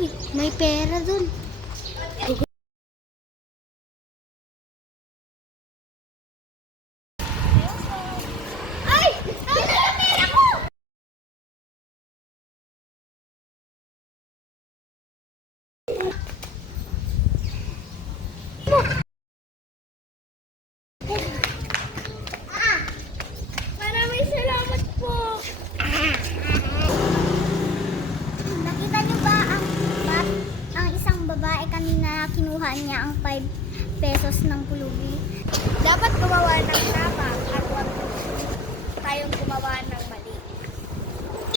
Uy, may pera dun. Ay! Ay, ang pera ko! Maraming salamat po. Nakita niyo ba ang isang babae kanina kinuha niya ang 5 pesos ng pulubi? Dapat gumawa ng tama.